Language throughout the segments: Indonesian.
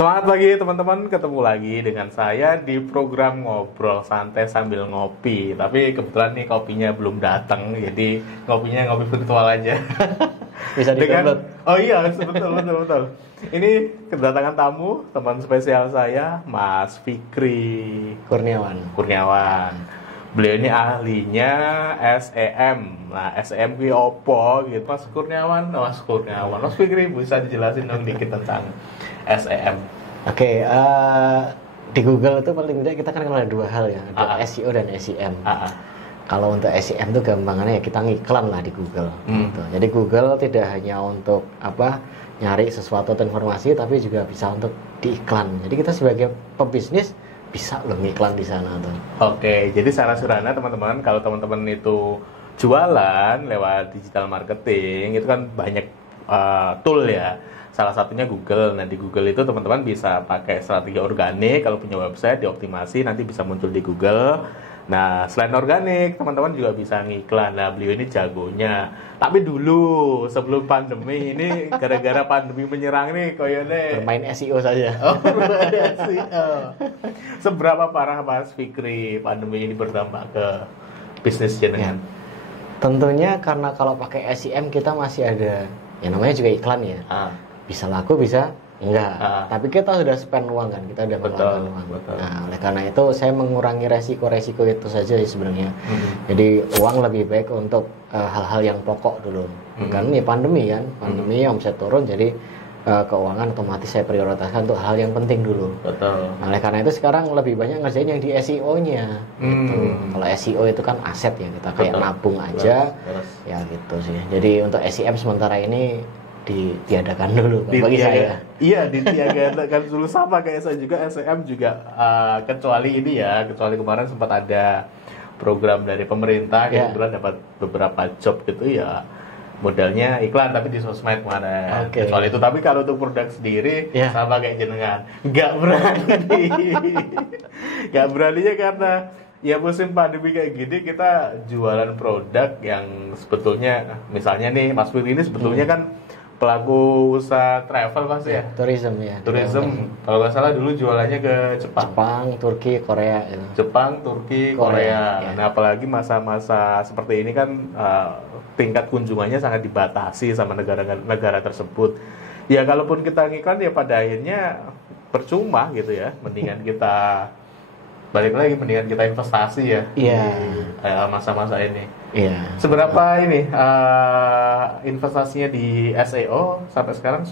Selamat pagi teman-teman, ketemu lagi dengan saya di program Ngobrol Santai Sambil Ngopi. Tapi kebetulan nih kopinya belum datang, jadi ngopinya ngopi virtual aja. Bisa di-download. Oh iya, betul. Ini kedatangan tamu, teman spesial saya, Mas Fikri Kurniawan. Beliau ini ahlinya SEM. Nah, SEM itu opo gitu, Mas Kurniawan. Mas Fikri bisa dijelasin dong dikit tentang SEM. Oke, di Google itu paling tidak kita kan kenal ada dua hal ya, ada SEO dan SEM. Kalau untuk SEM itu gampangannya ya kita ngiklan lah di Google. Gitu. Jadi Google tidak hanya untuk nyari sesuatu atau informasi, tapi juga bisa untuk diiklan. Jadi kita sebagai pebisnis bisa loh ngiklan di sana tuh. Oke, jadi secara sederhana teman-teman, kalau teman-teman itu jualan lewat digital marketing, itu kan banyak tool ya. Salah satunya Google. Nah, di Google itu teman-teman bisa pakai strategi organik. Kalau punya website dioptimasi nanti bisa muncul di Google. Nah, selain organik, teman-teman juga bisa ngiklan. Nah, beliau ini jagonya. Tapi dulu sebelum pandemi ini, gara-gara pandemi menyerang nih, koyone bermain SEO saja. Bermain SEO. Seberapa parah Mas Fikri pandemi ini berdampak ke bisnis jenengan? Tentunya karena kalau pakai SEM kita masih ada, ya namanya juga iklan ya. Bisa laku, bisa enggak. Tapi kita sudah spend uang kan, kita sudah mengeluarkan uang. Nah, oleh karena itu saya mengurangi resiko-resiko itu saja sih sebenarnya. Jadi uang lebih baik untuk hal-hal yang pokok dulu. Kan ya pandemi omset turun, jadi keuangan otomatis saya prioritaskan untuk hal yang penting dulu. Nah, oleh karena itu sekarang lebih banyak ngerjain yang di SEO-nya. Gitu. Kalau SEO itu kan aset ya, kita kayak nabung aja. Ya gitu sih. Jadi untuk SEM sementara ini ditiadakan dulu bagi saya. Iya, ditiadakan dulu, sama kayak saya juga. SEM juga kecuali kemarin sempat ada program dari pemerintah, kebetulan dapat beberapa job gitu ya, modalnya iklan tapi di sosmed kemarin. Kecuali itu, tapi kalau untuk produk sendiri sama kayak jenengan, nggak beraninya karena ya musim pandemi kayak gini kita jualan produk yang sebetulnya, misalnya nih Mas Fikri ini sebetulnya kan pelaku usaha travel pasti ya? Tourism. Kalau nggak salah dulu jualannya ke Jepang, Turki, Korea gitu. Jepang, Turki, Korea. Nah, apalagi masa-masa seperti ini kan tingkat kunjungannya sangat dibatasi sama negara tersebut. Ya kalaupun kita ngiklan ya pada akhirnya percuma gitu ya. Mendingan kita investasi ya di masa-masa ini. Seberapa ini investasinya di SEO sampai sekarang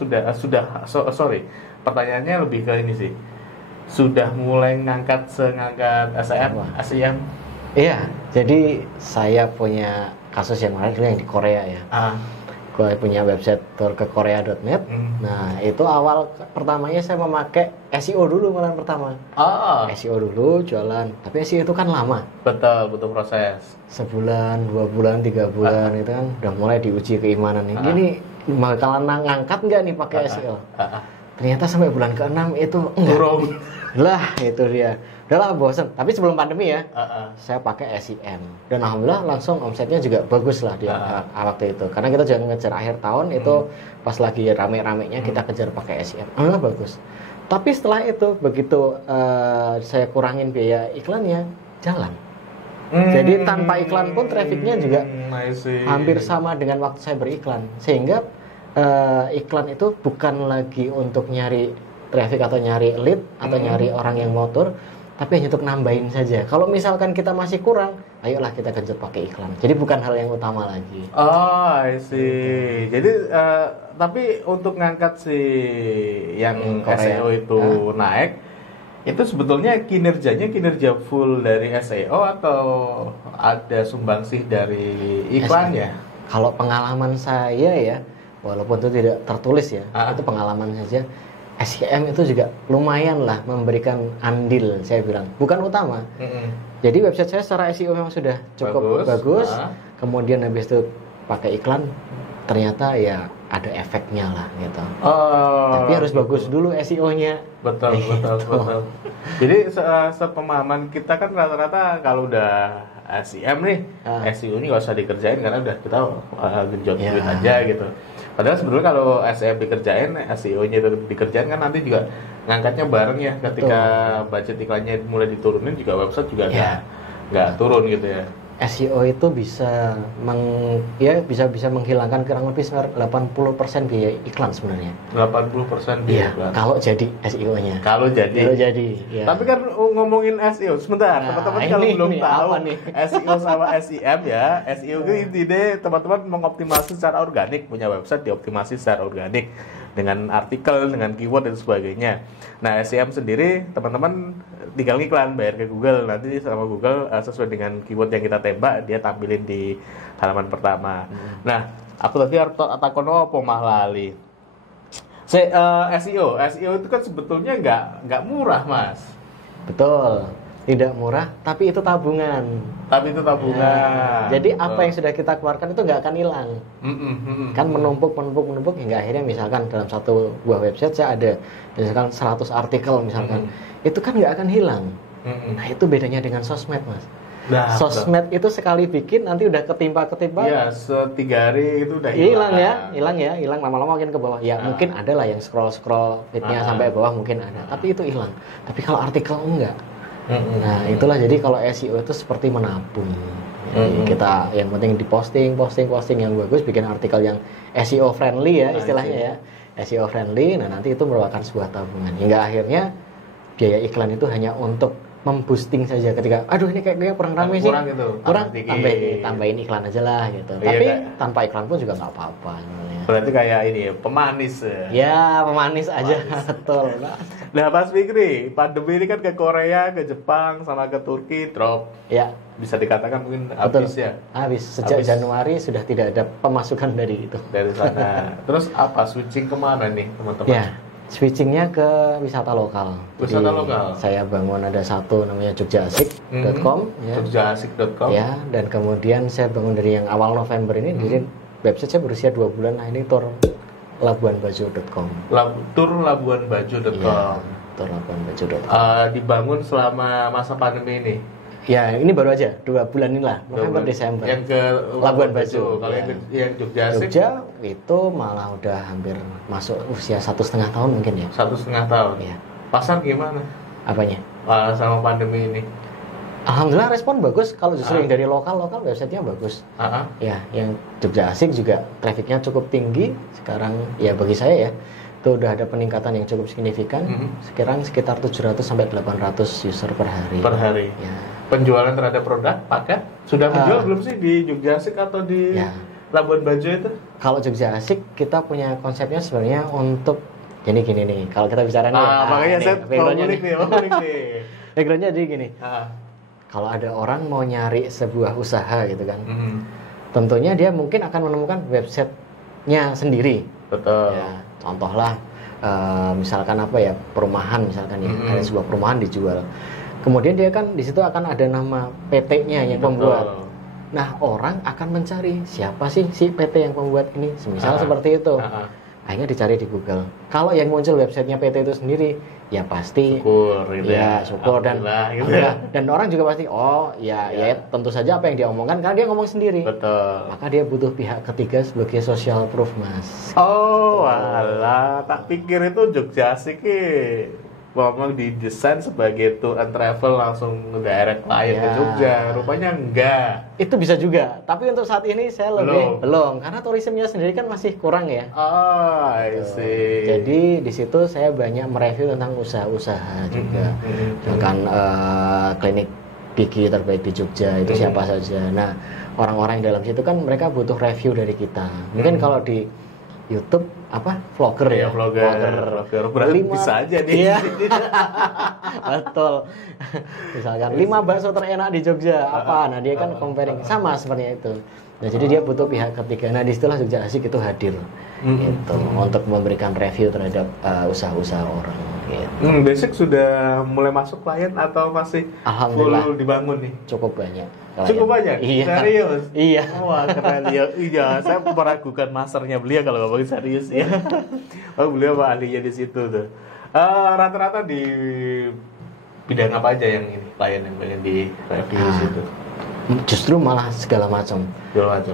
pertanyaannya lebih ke ini sih, sudah mulai ngangkat SEM? Iya, jadi saya punya kasus yang menarik yang di Korea ya. Gue punya website tour ke korea.net. Nah, itu awal pertamanya saya memakai SEO dulu malah pertama. SEO dulu jualan. Tapi SEO itu kan lama. Betul, butuh proses. Sebulan, 2 bulan, 3 bulan itu kan udah mulai diuji keimanan nih. Ini bakalan ngangkat nggak nih pakai SEO? Ternyata sampai bulan ke-6 itu enggak. Lah, itu dia. Udahlah bosan. Tapi sebelum pandemi ya, saya pakai SEM. Dan alhamdulillah langsung omsetnya juga bagus lah di waktu itu. Karena kita jangan ngejar akhir tahun itu pas lagi rame-ramenya kita kejar pakai SEM. Bagus. Tapi setelah itu begitu saya kurangin biaya iklannya, jalan. Jadi tanpa iklan pun trafficnya juga hampir sama dengan waktu saya beriklan. Sehingga iklan itu bukan lagi untuk nyari traffic atau nyari lead atau nyari orang yang mau tur, tapi hanya untuk nambahin saja. Kalau misalkan kita masih kurang, ayolah kita genjot pakai iklan. Jadi bukan hal yang utama lagi. I see. Jadi tapi untuk ngangkat si yang SEO itu naik, itu sebetulnya kinerja full dari SEO atau ada sumbangsih dari iklannya? Kalau pengalaman saya ya, walaupun itu tidak tertulis ya, itu pengalaman saja. SEM itu juga lumayan lah memberikan andil, saya bilang. Bukan utama. Jadi website saya secara SEO memang sudah cukup bagus. Kemudian habis itu pakai iklan, ternyata ya ada efeknya lah gitu. Tapi harus bagus dulu SEO-nya. Betul. Jadi sepemahaman kita kan rata-rata kalau udah SEM nih, SEO ini gak usah dikerjain karena udah kita genjot duit aja gitu. Padahal sebetulnya kalau SEM dikerjain, SEO-nya itu dikerjain kan nanti juga ngangkatnya bareng ya. Ketika budget iklannya mulai diturunin juga website juga nggak turun gitu ya. SEO itu bisa bisa menghilangkan kurang lebih 80% biaya iklan sebenarnya. 80% biaya iklan. Kalau jadi SEO-nya. Kalau jadi. Ya. Tapi kan ngomongin SEO sebentar, teman-teman kalau belum tahu SEO sama SEM ya. SEO itu intinya teman-teman mengoptimasi secara organik, punya website dioptimasi secara organik dengan artikel, dengan keyword dan sebagainya. Nah, SEM sendiri teman-teman tinggal iklan, bayar ke Google, nanti sama Google sesuai dengan keyword yang kita tembak dia tampilin di halaman pertama. Nah, aku tadi harus takono apa mah lali. SEO itu kan sebetulnya nggak murah, Mas. Betul, tidak murah, tapi itu tabungan. Jadi apa yang sudah kita keluarkan itu nggak akan hilang. Kan menumpuk hingga akhirnya misalkan dalam satu buah website saya ada misalkan 100 artikel misalkan, itu kan nggak akan hilang. Nah, itu bedanya dengan sosmed, Mas. Nah, sosmed itu sekali bikin nanti udah ketimpa. Iya, 3 hari itu udah hilang lama-lama makin ke bawah. Ya mungkin ada lah yang scroll feednya sampai bawah mungkin ada, tapi itu hilang. Tapi kalau artikel enggak. Nah, itulah jadi kalau SEO itu seperti menabung. Jadi kita yang penting diposting yang bagus, bikin artikel yang SEO friendly ya istilahnya ya. SEO friendly, nah nanti itu merupakan sebuah tabungan. Hingga akhirnya biaya iklan itu hanya untuk memboosting saja ketika aduh ini kayaknya kurang ramai sih. Kurang tambahin iklan aja lah gitu. Tapi tanpa iklan pun juga nggak apa-apa. Berarti kayak ini pemanis ya. Ya, pemanis aja. Betul. Nah, Mas Fikri, pandemi ini kan ke Korea, ke Jepang, sama ke Turki drop. Ya. Bisa dikatakan mungkin habis ya? Habis. Sejak Januari sudah tidak ada pemasukan dari itu. Dari sana. Terus apa? Switching kemana nih teman-teman? Ya, switchingnya ke wisata lokal. Wisata lokal? Saya bangun ada satu namanya jogjaasik.com. Jogjaasik.com. Ya, dan kemudian saya bangun dari yang awal November ini, jadi website saya berusia 2 bulan. Nah, ini tour labuanbajo.com. Turlabuanbajo.com. Ya, turlabuanbajo.com. Dibangun selama masa pandemi ini. Ya, ini baru aja 2 bulan inilah, November Desember. Yang ke Labuan Bajo. Kalau yang Jogjaasik? Jogja itu malah udah hampir masuk usia 1,5 tahun mungkin ya. 1,5 tahun. Ya. Pasar gimana? Apanya? Sama pandemi ini. Alhamdulillah respon bagus. Kalau justru yang dari lokal websitenya bagus. Ya, yang Jogjaasik juga trafficnya cukup tinggi. Sekarang ya bagi saya ya itu udah ada peningkatan yang cukup signifikan. Sekarang sekitar 700 sampai 800 user per hari. Per hari. Ya. Penjualan terhadap produk paket sudah menjual belum sih di Jogjaasik atau di Labuan Bajo itu? Kalau Jogjaasik kita punya konsepnya sebenarnya untuk jadi gini nih. Kalau kita bicara nih, makanya saya mau ngulik nih. Backgroundnya jadi gini. Kalau ada orang mau nyari sebuah usaha gitu kan, tentunya dia mungkin akan menemukan websitenya sendiri. Betul. Ya, contohlah, misalkan apa ya, perumahan misalkan ya, ada sebuah perumahan dijual. Kemudian dia kan di situ akan ada nama PT-nya yang pembuat. Nah, orang akan mencari siapa sih si PT yang pembuat ini, semisal seperti itu. Akhirnya dicari di Google. Kalau yang muncul websitenya PT itu sendiri, ya pasti syukur gitu ya. Syukur dan gitu dan orang juga pasti ya tentu saja apa yang dia omongkan karena dia ngomong sendiri. Betul. Maka dia butuh pihak ketiga sebagai social proof, Mas. Oh, alah, tak pikir itu Jogjaasik memang didesain sebagai tour and travel langsung nge-direct klien ke Jogja. Rupanya enggak. Itu bisa juga, tapi untuk saat ini saya belum karena turismenya sendiri kan masih kurang ya. I see. Jadi di situ saya banyak mereview tentang usaha-usaha juga. Misalkan klinik gigi terbaik di Jogja itu siapa saja. Nah, orang-orang yang dalam situ kan mereka butuh review dari kita. Mungkin kalau di YouTube vlogger ya, vlogger. Berarti bisa aja nih. Iya. Betul. Misalkan 5 bakso terenak di Jogja nah dia kan comparing sama seperti itu. Nah, jadi dia butuh pihak ketiga. Nah, disitulah Jogjaasik itu hadir gitu untuk memberikan review terhadap usaha-usaha orang gitu. Basic sudah mulai masuk klien atau masih full dibangun nih? Cukup banyak. Cukup banyak? Iya. Serius? Iya. Wah, keren ya. Iya, saya meragukan masternya beliau kalau ngomongin serius ya. Beliau ahlinya di situ tuh. Rata-rata di bidang apa aja yang ini klien yang pengen di review situ? Justru malah segala macam.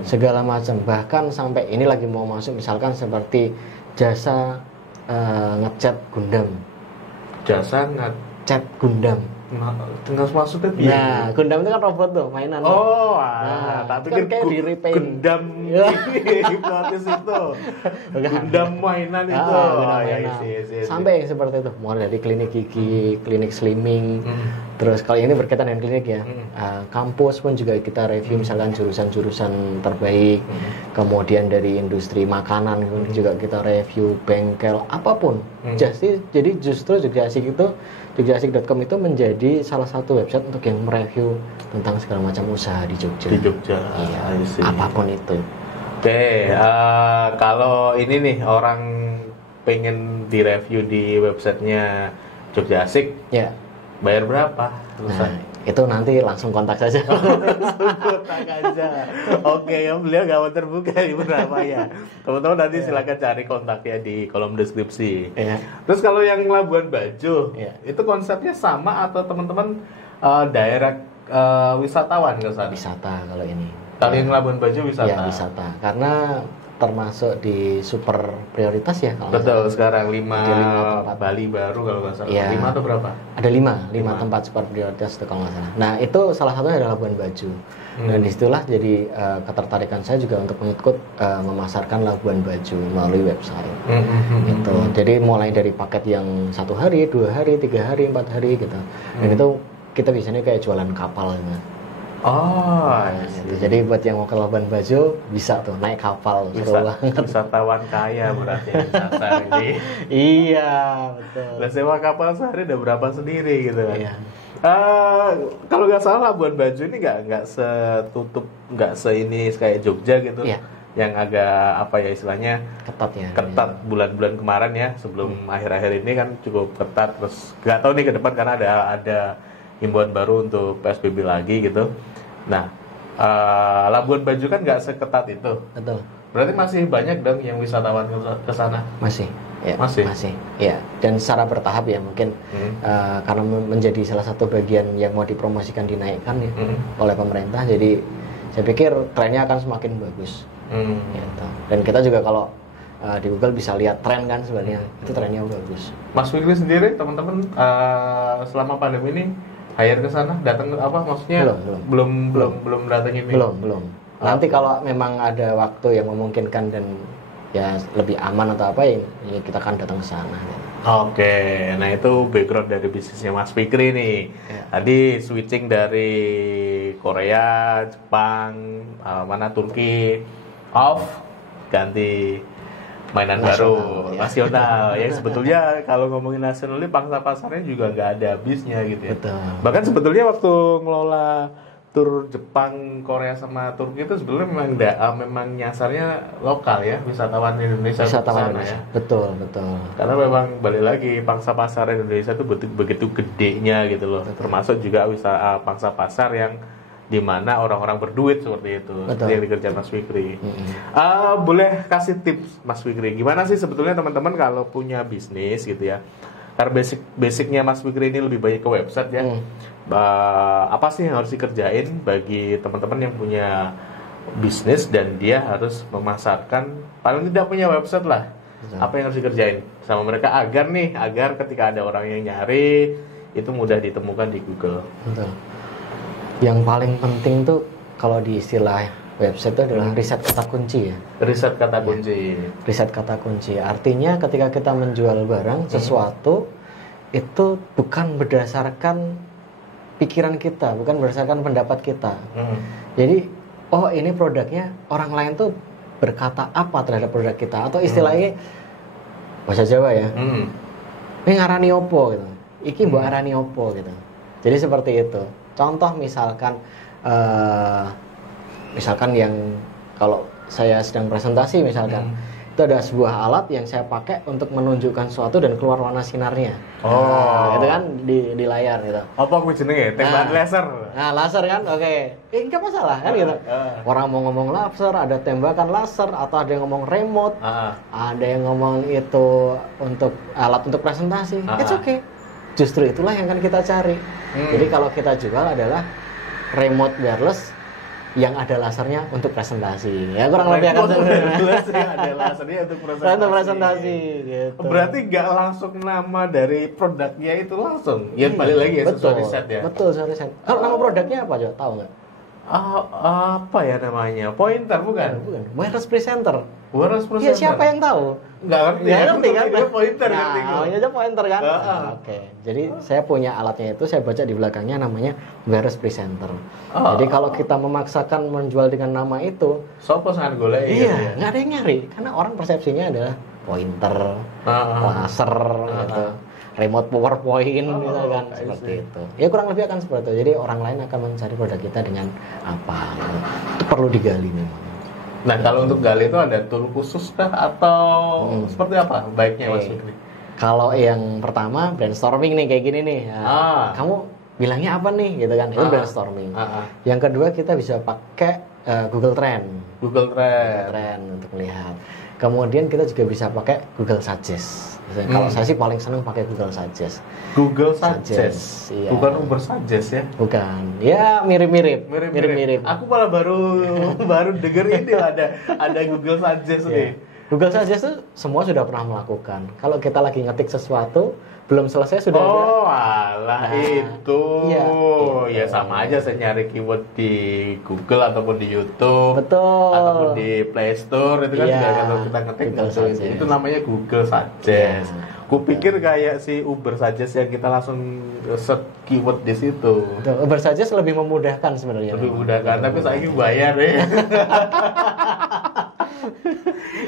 Segala macam. Bahkan sampai ini lagi mau masuk misalkan seperti jasa ngecat Gundam. Jasa ngecat Gundam. Tinggal maksudnya dia. Nah, Gundam itu kan robot tuh, mainan. Oh, nah, tak kan pikir kayak di repaint. Gundam hipnotis itu. Gundam mainan itu. Gundam mainan. Sampai seperti itu, mulai dari klinik gigi, klinik slimming. Terus kalau ini berkaitan dengan klinik ya. Kampus pun juga kita review misalkan jurusan-jurusan terbaik. Kemudian dari industri makanan juga kita review, bengkel apapun. Jadi justru Jogjaasik.com itu menjadi salah satu website untuk yang mereview tentang segala macam usaha di Jogja. Iya, apapun itu. Oke, kalau ini nih orang pengen direview di websitenya Jogja Asik, ya. Bayar berapa? Nah, itu nanti langsung kontak saja. Kontak aja. Oke, ya beliau gak mau terbuka di berapa ya. Teman-teman nanti silakan cari kontaknya di kolom deskripsi. Terus kalau yang Labuan Bajo, itu konsepnya sama atau teman-teman daerah wisatawan ke sana? Wisata kalau ini. Kalau yang Labuan Bajo wisata? Ya, wisata. Karena termasuk di super prioritas ya kalau betul, sekarang 5 Bali baru kalau nggak salah. Ya, 5 atau berapa? Ada 5 tempat super prioritas itu kalau nggak salah. Nah, itu salah satunya adalah Labuan Bajo. Dan disitulah jadi ketertarikan saya juga untuk mengikut memasarkan Labuan Bajo melalui website. Itu. Jadi mulai dari paket yang 1 hari, 2 hari, 3 hari, 4 hari gitu. Dan itu kita biasanya kayak jualan kapal gitu. Gitu. Jadi buat yang mau ke Labuan Bajo bisa tuh naik kapal. Wisatawan kaya berarti wisata ini. Iya, betul. Lah sewa kapal sehari udah berapa sendiri gitu kan. Iya. Kalau nggak salah Labuan Bajo ini nggak setutup, nggak seini kayak Jogja gitu. Iya. Yang agak apa ya istilahnya ketat bulan-bulan kemarin ya, sebelum akhir-akhir ini kan cukup ketat. Terus nggak tahu nih ke depan karena ada himbauan baru untuk PSBB lagi gitu. Nah, Labuan Bajo kan nggak seketat itu. Betul. Berarti masih banyak dong yang wisatawan ke sana. Masih. Ya, masih. Ya, dan secara bertahap ya mungkin karena menjadi salah satu bagian yang mau dipromosikan dinaikkan ya oleh pemerintah. Jadi saya pikir trennya akan semakin bagus. Gitu. Dan kita juga kalau di Google bisa lihat tren kan sebenarnya itu trennya bagus. Mas Fikri sendiri teman-teman selama pandemi ini hire ke sana, datang apa maksudnya? Belum datangin nih. Belum. Nanti kalau memang ada waktu yang memungkinkan dan ya lebih aman atau apa ya kita akan datang ke sana. Oke, nah itu background dari bisnisnya Mas Fikri nih. Ya. Tadi switching dari Korea, Jepang, Turki, ganti mainan baru nasional ya. Sebetulnya kalau ngomongin nasional ini pangsa pasarnya juga nggak ada habisnya gitu ya. Betul. Bahkan sebetulnya waktu ngelola tur Jepang, Korea sama Turki itu sebetulnya memang nyasarnya lokal ya, wisatawan Indonesia ya. Betul. Karena memang balik lagi pangsa pasar Indonesia itu begitu gedenya gitu loh. Betul. Termasuk juga pangsa pasar yang di mana orang-orang berduit seperti itu. Betul. Yang dikerjakan Mas Fikri. Boleh kasih tips Mas Fikri, gimana sih sebetulnya teman-teman kalau punya bisnis gitu ya? Karena basicnya Mas Fikri ini lebih banyak ke website ya. Apa sih yang harus dikerjain bagi teman-teman yang punya bisnis dan dia harus memasarkan paling tidak punya website lah. Betul. Apa yang harus dikerjain sama mereka agar ketika ada orang yang nyari itu mudah ditemukan di Google. Betul. Yang paling penting tuh kalau di istilah website itu adalah riset kata kunci ya. Riset kata kunci. Riset kata kunci. Artinya ketika kita menjual barang sesuatu itu bukan berdasarkan pikiran kita, bukan berdasarkan pendapat kita. Jadi, ini produknya orang lain tuh berkata apa terhadap produk kita atau istilahnya bahasa Jawa ya. Ini ngarani opo gitu. Iki mbok arani opo gitu. Jadi seperti itu. Contoh misalkan yang kalau saya sedang presentasi misalkan itu ada sebuah alat yang saya pakai untuk menunjukkan sesuatu dan keluar warna sinarnya. Itu kan di layar gitu. Apa aku jenenge? Tembakan laser. Nah, laser kan, oke. Enggak masalah kan gitu. Orang mau ngomong laser, ada tembakan laser atau ada yang ngomong remote, ada yang ngomong itu untuk alat untuk presentasi. It's okay. Justru itulah yang akan kita cari. Jadi kalau kita jual adalah remote wireless yang ada lasernya untuk presentasi. Ya kurang lebih akan ada lasernya untuk presentasi. Untuk presentasi gitu. Berarti nggak langsung nama dari produknya itu langsung. Ya balik lagi ya sesuai riset ya. Betul, sesuai riset. Kalau nama produknya apa, Jo? Tahu nggak? Apa ya namanya? Pointer bukan? Bukan. Wireless presenter. Wireless Iya, presenter. siapa yang tahu? Nggak ngerti. Nggak ngerti kan? Itu pointer Nah, ngerti gua. namanya aja pointer kan? Oke. Jadi saya punya alatnya itu, saya baca di belakangnya namanya wireless presenter. Jadi kalau kita memaksakan menjual dengan nama itu, Sopo sangat golek iya, nggak ada yang nyari karena orang persepsinya adalah pointer, laser, gitu. Remote PowerPoint gitu kan, seperti itu. Ya kurang lebih akan seperti itu. Jadi orang lain akan mencari produk kita dengan apa? Gitu. Itu perlu digali memang. Nah, kalau untuk gali itu ada tool khusus kah atau seperti apa baiknya Mas Fikri? Kalau yang pertama brainstorming nih kayak gini nih. Nah, kamu bilangnya apa nih gitu kan? Itu brainstorming. Yang kedua kita bisa pakai Google Trend. Google Trend. Google Trend untuk melihat. Kemudian kita juga bisa pakai Google Suggest. Kalau saya sih paling senang pakai Google Suggest. Google Suggest. Iya. Bukan Uber Suggest ya? Bukan. Ya mirip-mirip. Aku malah baru denger ini ada Google Suggest nih. Google Suggest itu semua sudah pernah melakukan. Kalau kita lagi ngetik sesuatu belum selesai sudah ada. Oh, alah itu. Iya, Ya sama aja saya nyari keyword di Google ataupun di YouTube. Betul. Ataupun di Play Store itu kan juga kalau kita ngetik itu namanya Google Suggest. Kupikir kayak si Uber Suggest yang kita langsung set keyword di situ. Betul. Uber Suggest lebih memudahkan sebenarnya. Lebih memudahkan, tapi saya ingin bayar ya.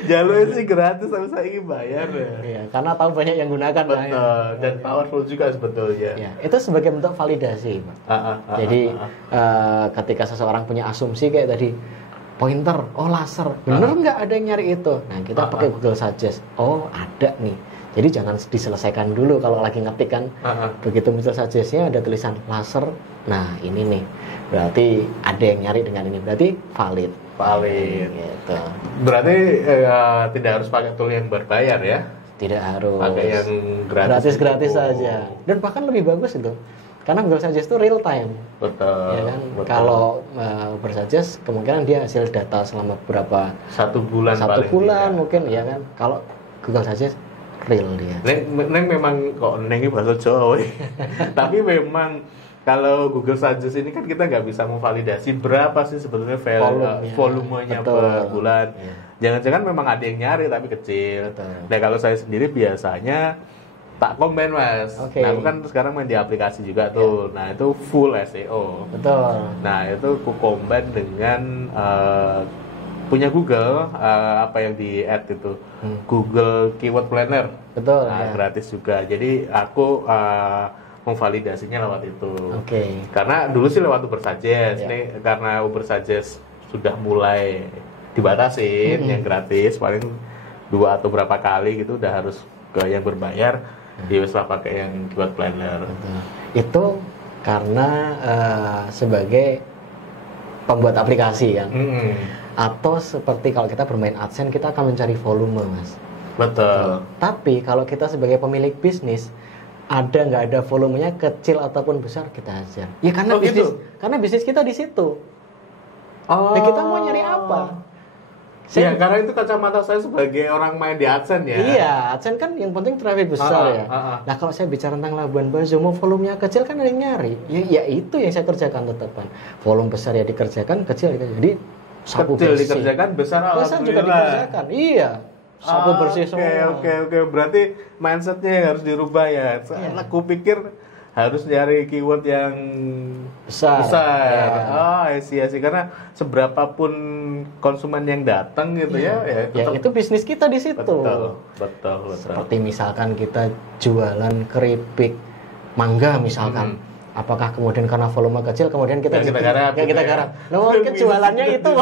Jalurnya sih gratis, tapi saya ingin bayar ya. Iya, karena tahu banyak yang gunakan. Betul, dan powerful juga sebetulnya. Ya, itu sebagai bentuk validasi, Pak. Jadi ketika seseorang punya asumsi kayak tadi pointer, oh laser, bener nggak ada yang nyari itu? Nah kita pakai Google Suggest, oh ada nih. Jadi jangan diselesaikan dulu kalau lagi ngetik kan. Begitu muncul suggestnya ada tulisan laser, nah ini nih berarti ada yang nyari dengan ini, berarti valid. Gitu. Berarti tidak harus pakai tool yang berbayar ya? Tidak harus. Pakai yang gratis. Gratis saja. Dan bahkan lebih bagus itu. Karena Google Suggest itu real time. Betul. Ya kan? Betul. Kalau bersuggest kemungkinan dia hasil data selama berapa? 1 bulan. 1 bulan mungkin ya kan. Kalau Google Suggest real dia. Neng memang kok neng ini bahasa Jawa. Tapi memang kalau Google Suggest ini kan kita nggak bisa memvalidasi berapa sih sebetulnya volumenya per bulan. Jangan-jangan memang ada yang nyari tapi kecil. Nah kalau saya sendiri biasanya tak komen Mas. Nah aku kan sekarang main di aplikasi juga tuh. Nah itu full SEO. Betul. Nah itu aku combine dengan punya Google apa yang di add itu Google Keyword Planner. Betul. Nah, gratis juga. Jadi aku memvalidasinya lewat itu. Karena dulu sih lewat Uber Suggest. Ini karena Uber Suggest sudah mulai dibatasin yang gratis paling 2 atau berapa kali gitu udah harus ke yang berbayar. Dia bisa pakai yang Keyword Planner. Itu karena sebagai pembuat aplikasi kan. Atau seperti kalau kita bermain AdSense kita akan mencari volume Mas. Betul. Tapi kalau kita sebagai pemilik bisnis ada nggak ada volumenya kecil ataupun besar kita hajar. Ya karena karena bisnis kita di situ. Ya kita mau nyari apa? Iya, karena itu kacamata saya sebagai orang main di AdSense ya. Iya, AdSense kan yang penting traffic besar ya. Nah kalau saya bicara tentang Labuan Bajo, mau volumenya kecil kan ada yang nyari. Ya itu yang saya kerjakan tetapan. Volume besar ya dikerjakan, kecil ya. Jadi sapu kecil bersih. dikerjakan, besar juga dikerjakan. Iya. Sapu bersih semua. Oke. Berarti mindsetnya yang harus dirubah ya. Aku pikir harus nyari keyword yang besar. Iya sih. Karena seberapapun konsumen yang datang gitu ya itu bisnis kita di situ. Betul. Seperti misalkan kita jualan keripik mangga misalkan. Apakah kemudian karena volume kecil kemudian kita garap? Nah, mungkin jualannya itu.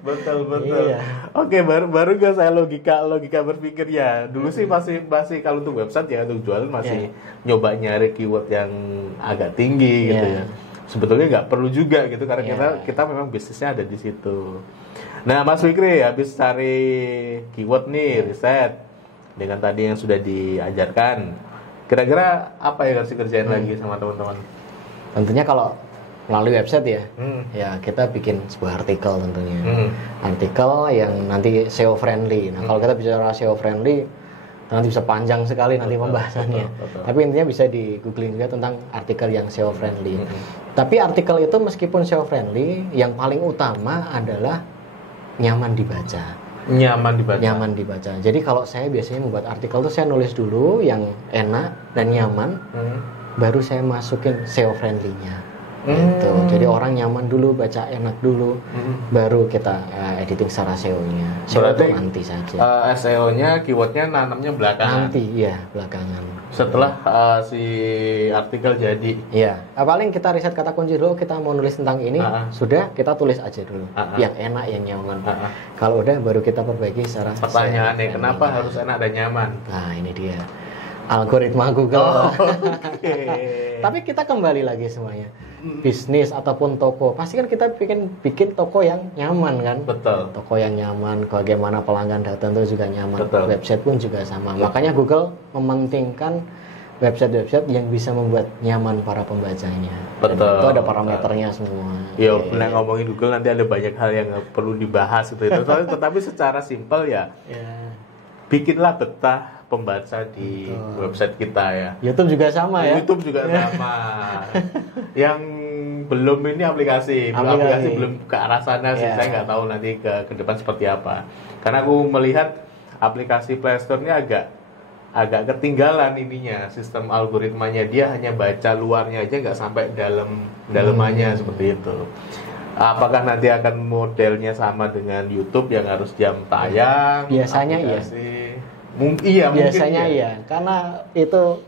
Betul. Iya. Oke, baru gak saya logika berpikir ya. Dulu sih masih kalau untuk website ya untuk jualan masih nyoba nyari keyword yang agak tinggi gitu ya. Sebetulnya nggak perlu juga gitu karena kita memang bisnisnya ada di situ. Nah, Mas Fikri habis cari keyword nih, riset dengan tadi yang sudah diajarkan. Kira-kira apa yang harus dikerjain lagi sama teman-teman? Tentunya kalau melalui website ya. Ya kita bikin sebuah artikel tentunya. Artikel yang nanti SEO friendly. Nah, kalau kita bicara SEO friendly nanti bisa panjang sekali nanti pembahasannya. Tapi intinya bisa di googling juga tentang artikel yang SEO friendly. Tapi artikel itu meskipun SEO friendly, yang paling utama adalah nyaman dibaca. Nyaman dibaca. Jadi kalau saya biasanya membuat artikel tuh saya nulis dulu yang enak dan nyaman, baru saya masukin SEO friendly-nya. Gitu. Jadi orang nyaman dulu, baca enak dulu, baru kita editing secara SEO-nya. SEO itu nanti saja. SEO-nya, keywordnya nanamnya belakangan. Nanti, iya belakangan. Setelah si artikel jadi. Iya. Paling kita riset kata kunci dulu. Kita mau nulis tentang ini, sudah kita tulis aja dulu. Yang enak, yang nyaman. Kalau udah, baru kita perbaiki secara. Pertanyaannya, kenapa harus enak dan nyaman? Nah, ini dia. Algoritma Google. Tapi kita kembali lagi semuanya. Bisnis ataupun toko, pasti kan kita bikin toko yang nyaman kan? Betul. Toko yang nyaman, bagaimana pelanggan datang itu juga nyaman. Betul. Website pun juga sama. Makanya Google mementingkan website-website yang bisa membuat nyaman para pembacanya. Betul. Dan itu ada parameternya semua. Yo, benar ngomongin Google nanti ada banyak hal yang perlu dibahas itu. Tetapi secara simpel ya. Bikinlah betah pembaca di website kita ya. YouTube juga sama ya. YouTube juga sama. Yang belum ini aplikasi belum ke arah sana sih. Saya nggak tahu nanti ke depan seperti apa. Karena aku melihat aplikasi Play Store ini agak ketinggalan ininya, sistem algoritmanya. Dia hanya baca luarnya aja, nggak sampai dalamannya seperti itu. Apakah nanti akan modelnya sama dengan YouTube yang harus jam tayang? Biasanya aplikasi? Biasanya mungkin iya, karena itu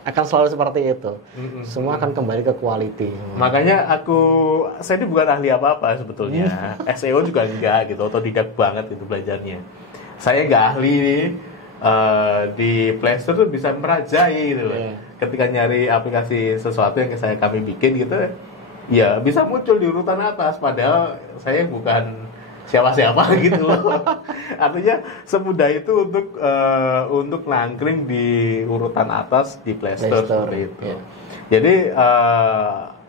akan selalu seperti itu. Semua akan kembali ke quality. Makanya saya ini bukan ahli apa-apa sebetulnya. SEO juga enggak gitu, otodidak banget itu belajarnya. Saya nggak ahli di Play Store tuh bisa merajai gitu loh. Ketika nyari aplikasi sesuatu yang kami bikin gitu, ya bisa muncul di urutan atas. Padahal saya bukan siapa-siapa gitu loh. Artinya semudah itu untuk nangkring di urutan atas di Play Store seperti itu. Jadi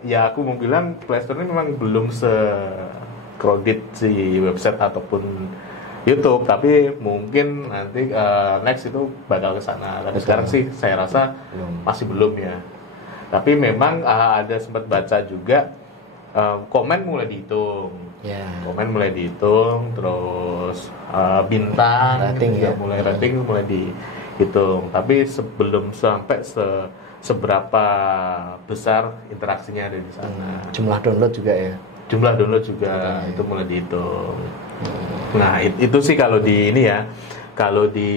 ya aku mau bilang Play Store ini memang belum se-crowded si website ataupun YouTube, tapi mungkin nanti next itu bakal ke sana. Tapi sekarang sih saya rasa masih belum ya. Tapi memang ada sempat baca juga komen mulai dihitung. Komen mulai dihitung, terus bintang rating rating mulai dihitung. Tapi sebelum sampai seberapa besar interaksinya ada di sana. Jumlah download juga ya. Jumlah download juga itu mulai dihitung. Nah itu sih kalau di ini ya, kalau di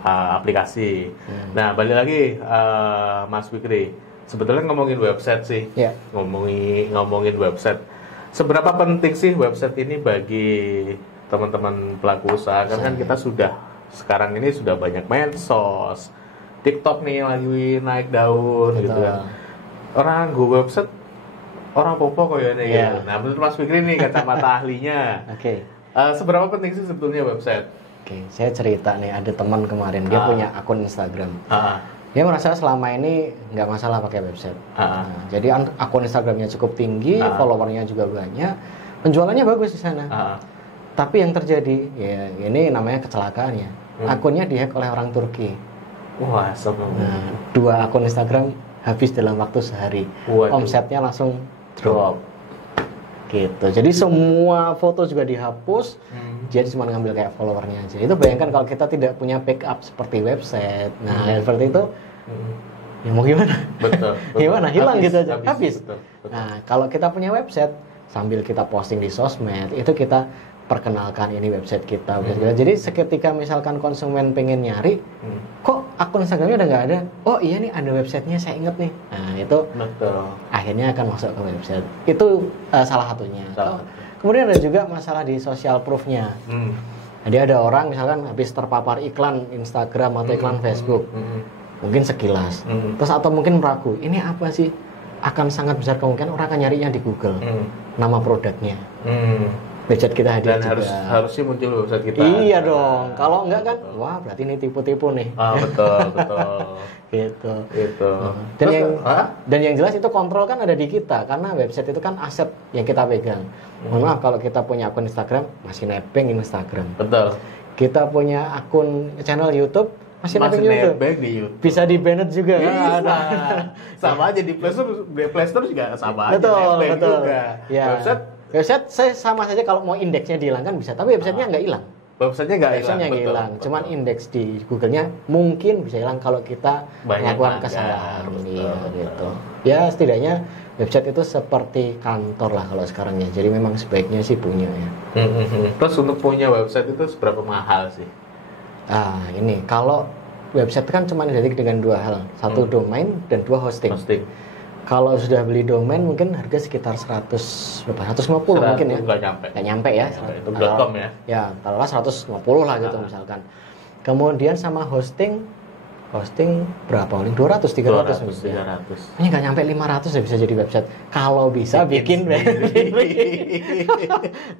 aplikasi. Nah balik lagi Mas Fikri, sebetulnya ngomongin website sih, ngomongin website. Seberapa penting sih website ini bagi teman-teman pelaku usaha? Karena kan kita sekarang ini sudah banyak medsos, TikTok nih lagi naik daun gitu kan. Orang gue website, orang popo kok ya nih gitu. Nah menurut Mas Fikri nih kacamata ahlinya. Seberapa penting sih sebetulnya website? Saya cerita nih, ada teman kemarin dia punya akun Instagram. Dia merasa selama ini nggak masalah pakai website. Jadi akun Instagramnya cukup tinggi, followernya juga banyak, penjualannya bagus di sana. Tapi yang terjadi, ya ini namanya kecelakaan ya. Akunnya dihack oleh orang Turki. Wah, nah, 2 akun Instagram habis dalam waktu sehari. Omsetnya langsung drop. Gitu. Jadi semua foto juga dihapus. Dia cuma ngambil kayak followernya aja. Itu bayangkan kalau kita tidak punya backup seperti website. Nah, seperti itu ya mau gimana? Betul. Gimana? Hilang gitu aja. Habis. Betul. Nah, kalau kita punya website sambil kita posting di sosmed, itu kita perkenalkan ini website kita. Jadi seketika misalkan konsumen pengen nyari, kok akun Instagramnya udah nggak ada? Oh iya nih ada websitenya, saya inget nih. Nah itu akhirnya akan masuk ke website. Itu salah satunya. Kemudian ada juga masalah di social proof-nya. Jadi ada orang misalkan habis terpapar iklan Instagram atau iklan Facebook, mungkin sekilas, terus atau mungkin meragu, ini apa sih? Akan sangat besar kemungkinan orang akan nyarinya di Google, nama produknya. website kita hadir Dan juga. harusnya muncul website kita. Iya dong. Kalau enggak kan, wah berarti ini tipu-tipu nih. Betul, betul. Gitu. Gitu. Dan Terus, yang dan yang jelas itu kontrol kan ada di kita karena website itu kan aset yang kita pegang. Mohon maaf kalau kita punya akun Instagram masih nebeng Instagram. Betul. Kita punya akun channel YouTube masih nebeng YouTube. Nebeng di YouTube. Bisa di banned juga. Bisa. Sama aja di Play Store juga sama aja. Betul, Nebeng betul. juga. Ya. Website saya sama saja kalau mau indeksnya dihilangkan bisa, tapi websitenya nggak hilang. Websitenya nggak hilang. Websitenya nggak hilang. Cuman indeks di Google-nya mungkin bisa hilang kalau kita Banyak melakukan melanggar. kesalahan. Betul, Iya, betul. gitu. Ya setidaknya website itu seperti kantor lah kalau sekarang ya. Jadi memang sebaiknya sih punya ya. Terus untuk punya website itu seberapa mahal sih? Ini kalau website kan cuma identik dengan dua hal, satu domain dan dua hosting. Kalau sudah beli domain mungkin harga sekitar 150 mungkin ya. Nggak nyampe ya. Itu .com ya. Ya, taruhlah 150 lah gitu misalkan. Kemudian sama hosting berapa? Paling 200 300 misalnya. 300. Ini nggak nyampe 500 ya bisa jadi website. Kalau bisa bikin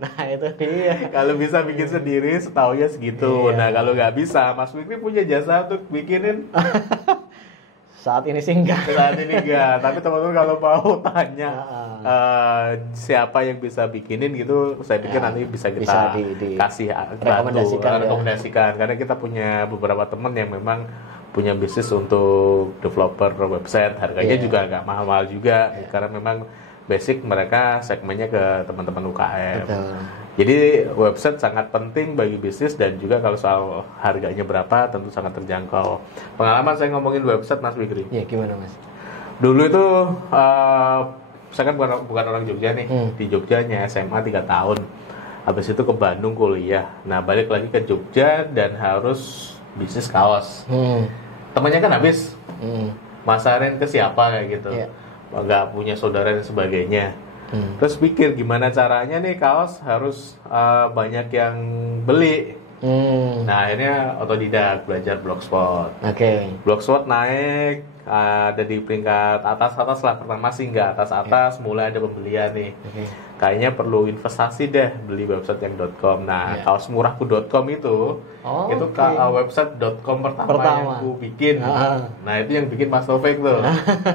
Nah, itu dia. Kalau bisa bikin sendiri setahunya segitu. Iya. Nah, kalau nggak bisa, Mas Fikri punya jasa untuk bikinin. Saat ini sih enggak. Saat ini enggak, tapi teman-teman kalau mau tanya siapa yang bisa bikinin gitu, saya pikir nanti bisa kita kasih rekomendasikan. Karena kita punya beberapa teman yang memang punya bisnis untuk developer website, harganya juga nggak mahal-mahal juga, karena memang basic mereka segmennya ke teman-teman UKM. Betul. Jadi website sangat penting bagi bisnis, dan juga kalau soal harganya berapa tentu sangat terjangkau. Pengalaman saya ngomongin website Mas Fikri. Iya, gimana Mas? Dulu itu saya kan bukan orang Jogja nih. Di Jogjanya SMA 3 tahun. Habis itu ke Bandung kuliah. Nah, balik lagi ke Jogja dan harus bisnis kaos. Temannya kan habis. Masarin ke siapa kayak gitu. Nggak punya saudara dan sebagainya. Terus pikir gimana caranya nih kaos harus banyak yang beli. Nah, akhirnya otodidak belajar Blogspot. Blogspot naik, ada di peringkat atas-atas lah, pertama sih nggak atas-atas, mulai ada pembelian nih. Kayaknya perlu investasi deh beli website yang .com. Nah, kaosmurahku.com itu website .com pertama yang aku bikin. Nah, itu yang bikin Mas Taufik tuh.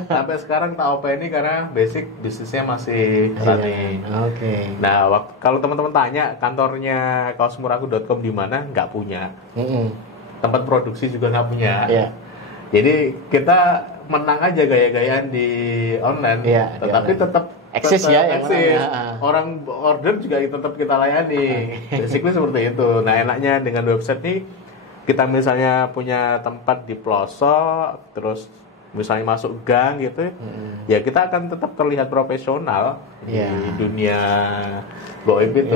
Sampai sekarang tak OP ini karena basic bisnisnya masih running. Nah, kalau teman-teman tanya kantornya kaosmurahku.com di mana, nggak punya. Tempat produksi juga nggak punya. Jadi kita menang aja gaya-gayaan di online, tetapi tetap eksis. Orang order juga tetap kita layani. Basically seperti itu. Nah, enaknya dengan website nih, kita misalnya punya tempat di pelosok, terus misalnya masuk gang gitu, ya kita akan tetap terlihat profesional di dunia goib itu.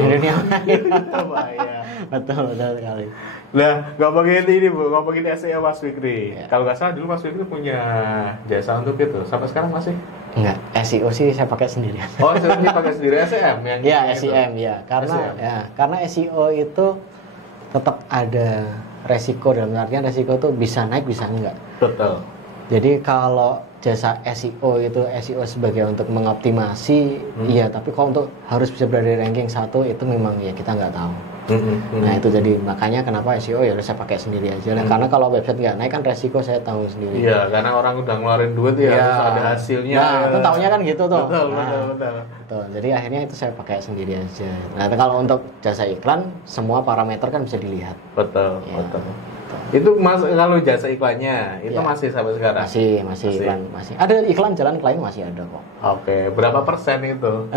Betul sekali. Nah, ngomongin SEO Mas Fikri. Kalau nggak salah dulu Mas Fikri punya jasa untuk itu. Sampai sekarang masih? Enggak, SEO sih saya pakai sendiri. Oh, saya pakai sendiri SEM yang SEM ya. Karena SEO itu tetap ada resiko, dalam artian resiko itu bisa naik bisa enggak. Betul. Jadi kalau jasa SEO itu SEO sebagai untuk mengoptimasi, iya, tapi kalau untuk harus bisa berada di ranking 1 itu memang ya kita nggak tahu. Nah, itu jadi makanya kenapa SEO ya saya pakai sendiri aja. Karena kalau website nggak naik kan resiko saya tahu sendiri. Iya, karena orang udah ngeluarin duit ya harus ada hasilnya. Nah, itu taunya kan gitu tuh. Betul. Jadi akhirnya itu saya pakai sendiri aja. Nah, kalau untuk jasa iklan semua parameter kan bisa dilihat. Betul. Itu kalau jasa iklannya itu masih sampai sekarang? Masih iklan masih. Ada iklan jalan klien masih ada kok. Oke, berapa persen itu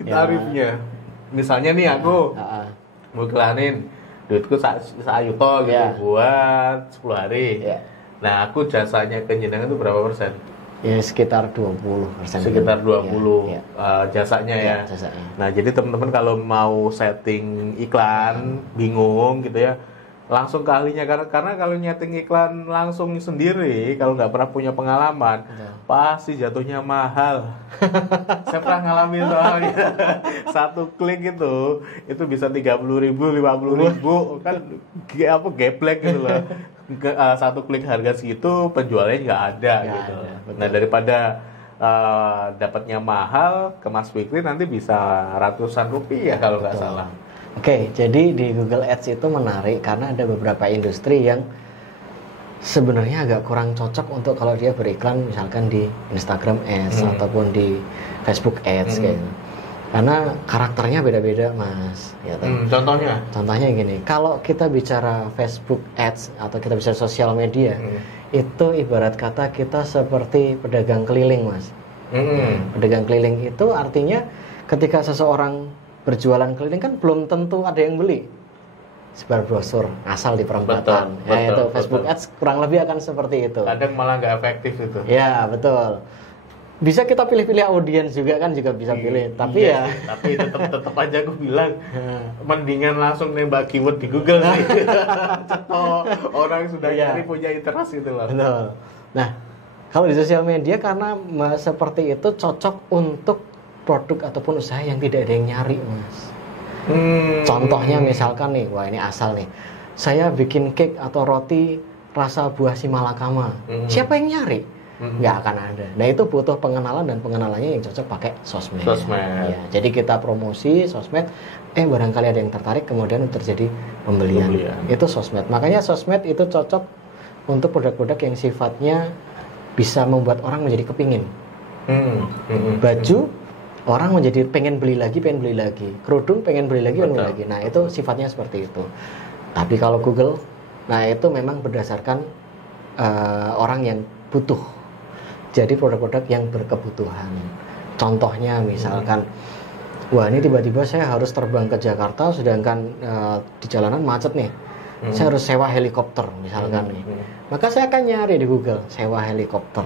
tarifnya? Misalnya nih aku mau iklanin duitku sayuto gitu buat 10 hari. Nah, aku jasanya ke jenengan itu berapa persen? Ya sekitar 20%. Sekitar 20 jasanya ya. Jasanya. Nah, jadi teman-teman kalau mau setting iklan bingung gitu ya, langsung ke ahlinya, karena kalau nyeting iklan langsung sendiri kalau nggak pernah punya pengalaman pasti jatuhnya mahal. Saya pernah ngalamin soalnya. Satu klik itu bisa 30.000, 50.000 kan geblek gitu loh. Satu klik harga segitu penjualnya nggak ada gitu. Nah, daripada dapatnya mahal, ke Mas Fikri nanti bisa ratusan rupiah kalau nggak Betul. salah. Oke, jadi di Google Ads itu menarik karena ada beberapa industri yang sebenarnya agak kurang cocok untuk kalau dia beriklan misalkan di Instagram Ads ataupun di Facebook Ads kayak gitu. Karena karakternya beda-beda, Mas. Ya, Contohnya? Contohnya gini, kalau kita bicara Facebook Ads atau kita bicara sosial media, itu ibarat kata kita seperti pedagang keliling, Mas. Pedagang keliling itu artinya ketika seseorang berjualan keliling kan belum tentu ada yang beli. Sebar brosur asal di perempatan. Itu Facebook Ads kurang lebih akan seperti itu. Kadang malah nggak efektif itu. Ya, betul. Bisa kita pilih-pilih audiens juga kan, juga bisa pilih. Tapi iya, tapi tetap aja aku bilang mendingan langsung nembak keyword di Google sih. Orang sudah nyari punya interest gitu loh. Betul. Nah, kalau di sosial media karena seperti itu cocok untuk produk ataupun usaha yang tidak ada yang nyari, Mas. Contohnya misalkan nih, wah ini asal nih, saya bikin cake atau roti rasa buah simalakama. Siapa yang nyari? Nggak akan ada. Nah itu butuh pengenalan, dan pengenalannya yang cocok pakai sosmed. Ya, jadi kita promosi sosmed, barangkali ada yang tertarik, kemudian terjadi pembelian. Itu sosmed. Makanya sosmed itu cocok untuk produk-produk yang sifatnya bisa membuat orang menjadi kepingin. Baju, orang menjadi pengen beli lagi. Kerudung pengen beli lagi. Nah itu sifatnya seperti itu. Tapi kalau Google, nah itu memang berdasarkan orang yang butuh. Jadi produk-produk yang berkebutuhan. Contohnya misalkan, wah ini tiba-tiba saya harus terbang ke Jakarta, sedangkan di jalanan macet nih. Saya harus sewa helikopter misalkan nih. Maka saya akan nyari di Google sewa helikopter.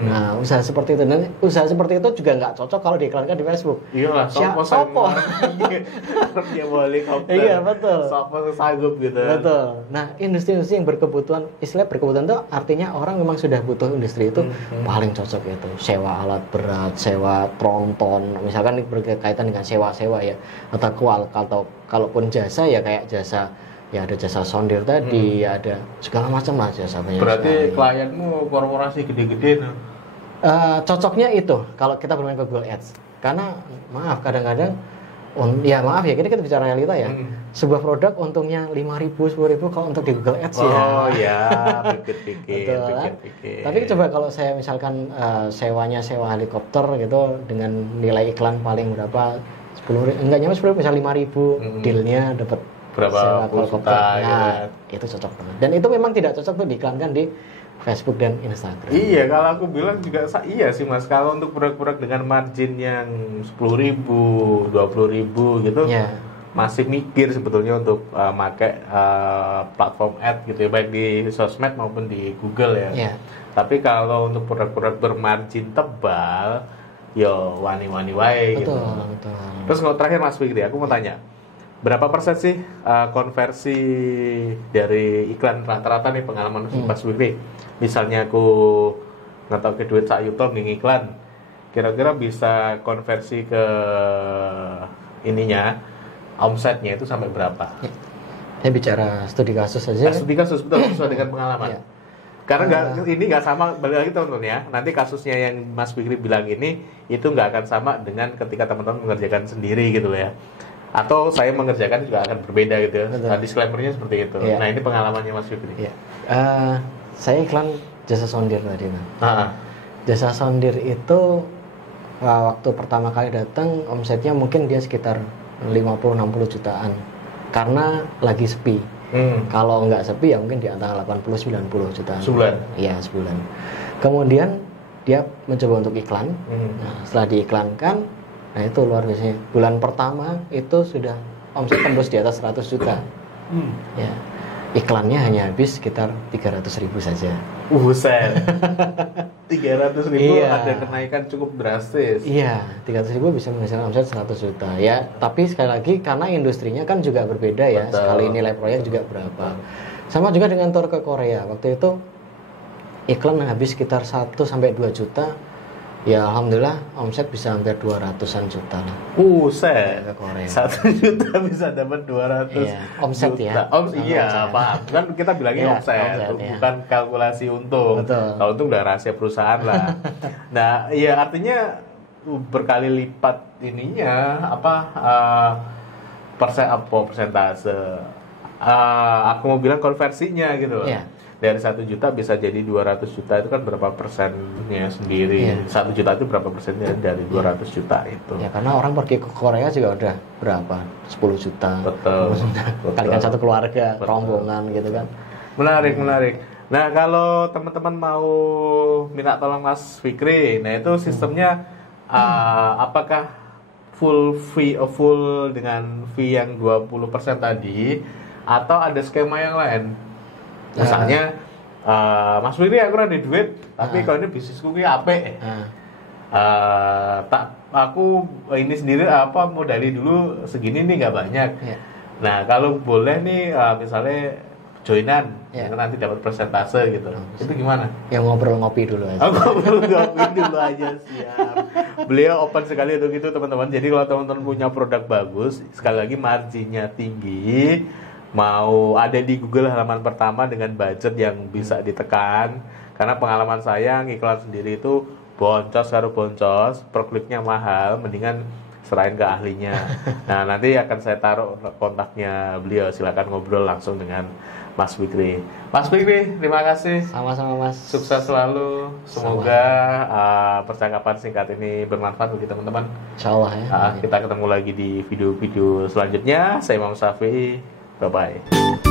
Nah usaha seperti itu, dan usaha seperti itu juga nggak cocok kalau diiklankan di Facebook. Iyalah, sopo dia mau helikopter. Iya betul. Sopo sanggup gitu. Betul. Nah industri-industri yang berkebutuhan, istilah berkebutuhan itu artinya orang memang sudah butuh industri itu, paling cocok itu. Sewa alat berat, sewa tronton, misalkan ini berkaitan dengan sewa-sewa ya. Atau kalaupun jasa ya kayak jasa. Ya ada jasa sondir tadi, ada segala macam lah jasanya. Berarti klienmu korporasi gede-gede nih? Cocoknya itu kalau kita bermain ke Google Ads. Karena maaf kadang-kadang, maaf ya kita bicara realita ya. Sebuah produk untungnya 5.000, 10.000 kalau untuk di Google Ads ya. Oh ya, pikir-pikir. Tapi coba kalau saya misalkan sewa helikopter gitu dengan nilai iklan paling berapa, 10.000, enggak nyampe 10.000, misal 5.000, dealnya dapat berapa juta itu cocok banget. Dan itu memang tidak cocok tuh diiklankan di Facebook dan Instagram. Iya, kalau aku bilang juga iya sih Mas. Kalau untuk produk-produk dengan margin yang 10.000, 20.000 gitu, masih mikir sebetulnya untuk pakai platform ad gitu ya, baik di sosmed maupun di Google ya. Tapi kalau untuk produk-produk bermargin tebal, yo wani-wani wae gitu. Betul. Terus kalau terakhir Mas Fikri, aku mau tanya, berapa persen sih konversi dari iklan rata-rata nih pengalaman Mas Fikri? Misalnya aku ngetok ke duit sak yuto ngiklan, kira-kira bisa konversi ke ininya, omsetnya itu sampai berapa? Saya bicara studi kasus saja. Studi kasus betul, sesuai dengan pengalaman. Karena ini nggak sama, balik lagi teman-teman ya. Nanti kasusnya yang Mas Fikri bilang ini itu nggak akan sama dengan ketika teman-teman mengerjakan sendiri gitu ya. Atau saya mengerjakan juga akan berbeda gitu ya. Nah, disclaimer-nya seperti itu. Nah ini pengalamannya Mas Fikri. Saya iklan jasa sondir tadi Bang. Jasa sondir itu waktu pertama kali datang omsetnya mungkin dia sekitar 50-60 jutaan. Karena lagi sepi. Kalau nggak sepi ya mungkin di antara 80-90 jutaan. Sebulan? Iya, sebulan. Kemudian dia mencoba untuk iklan. Nah, setelah diiklankan, nah itu luar biasa. Bulan pertama itu sudah omset tembus di atas 100 juta. Ya. Iklannya hanya habis sekitar 300.000 saja. Buset. 300.000 ada kenaikan cukup drastis. Iya, 300.000 bisa menghasilkan omset 100 juta. Ya, tapi sekali lagi karena industrinya kan juga berbeda ya. Betul. Sekali nilai proyek juga berapa. Sama juga dengan tour ke Korea. Waktu itu iklan habis sekitar 1 sampai 2 juta. Ya alhamdulillah omset bisa hampir 200-an juta lah. Buset. Ke Korea. 1 juta bisa dapat 200 Iya, omset juta. ya. Iya, Omset. paham. Kan kita bilangnya Iya, omset, omset, ya. bukan kalkulasi untung. Betul. Kalau untung udah rahasia perusahaan lah. Nah, iya artinya berkali lipat ininya persentase. Aku mau bilang konversinya gitu loh. Iya. Dari 1 juta bisa jadi 200 juta itu kan berapa persennya sendiri. Iya. 1 juta itu berapa persennya dari 200 juta itu. Ya karena orang pergi ke Korea juga udah berapa? 10 juta. Betul. Kalikan satu keluarga, Betul. rombongan gitu kan. Menarik. Nah, kalau teman-teman mau minta tolong Mas Fikri, nah itu sistemnya apakah full dengan fee yang 20% tadi atau ada skema yang lain? Misalnya Mas Fikri aku ada duit, tapi kalau ini bisnisku ki apik. Aku ini sendiri modali dulu segini nih nggak banyak. Iya. Nah, kalau boleh nih misalnya joinan, Iya. nanti dapat persentase gitu. Itu gimana? Ya ngobrol ngopi dulu aja. Aku perlu ngapain dulu aja, siap. Beliau open sekali untuk itu teman-teman. Jadi kalau teman-teman punya produk bagus, sekali lagi marginnya tinggi, mau ada di Google halaman pertama dengan budget yang bisa ditekan. Karena pengalaman saya ngiklan sendiri itu boncos karo boncos, per kliknya mahal, mendingan serahin ke ahlinya. Nah, nanti akan saya taruh kontaknya beliau, silakan ngobrol langsung dengan Mas Fikri. Mas Fikri, terima kasih. Sama-sama Mas. Sukses selalu. Semoga percakapan singkat ini bermanfaat bagi teman-teman. Insyaallah ya. Kita ketemu lagi di video-video selanjutnya. Saya Imam Syafi'i. Bye-bye.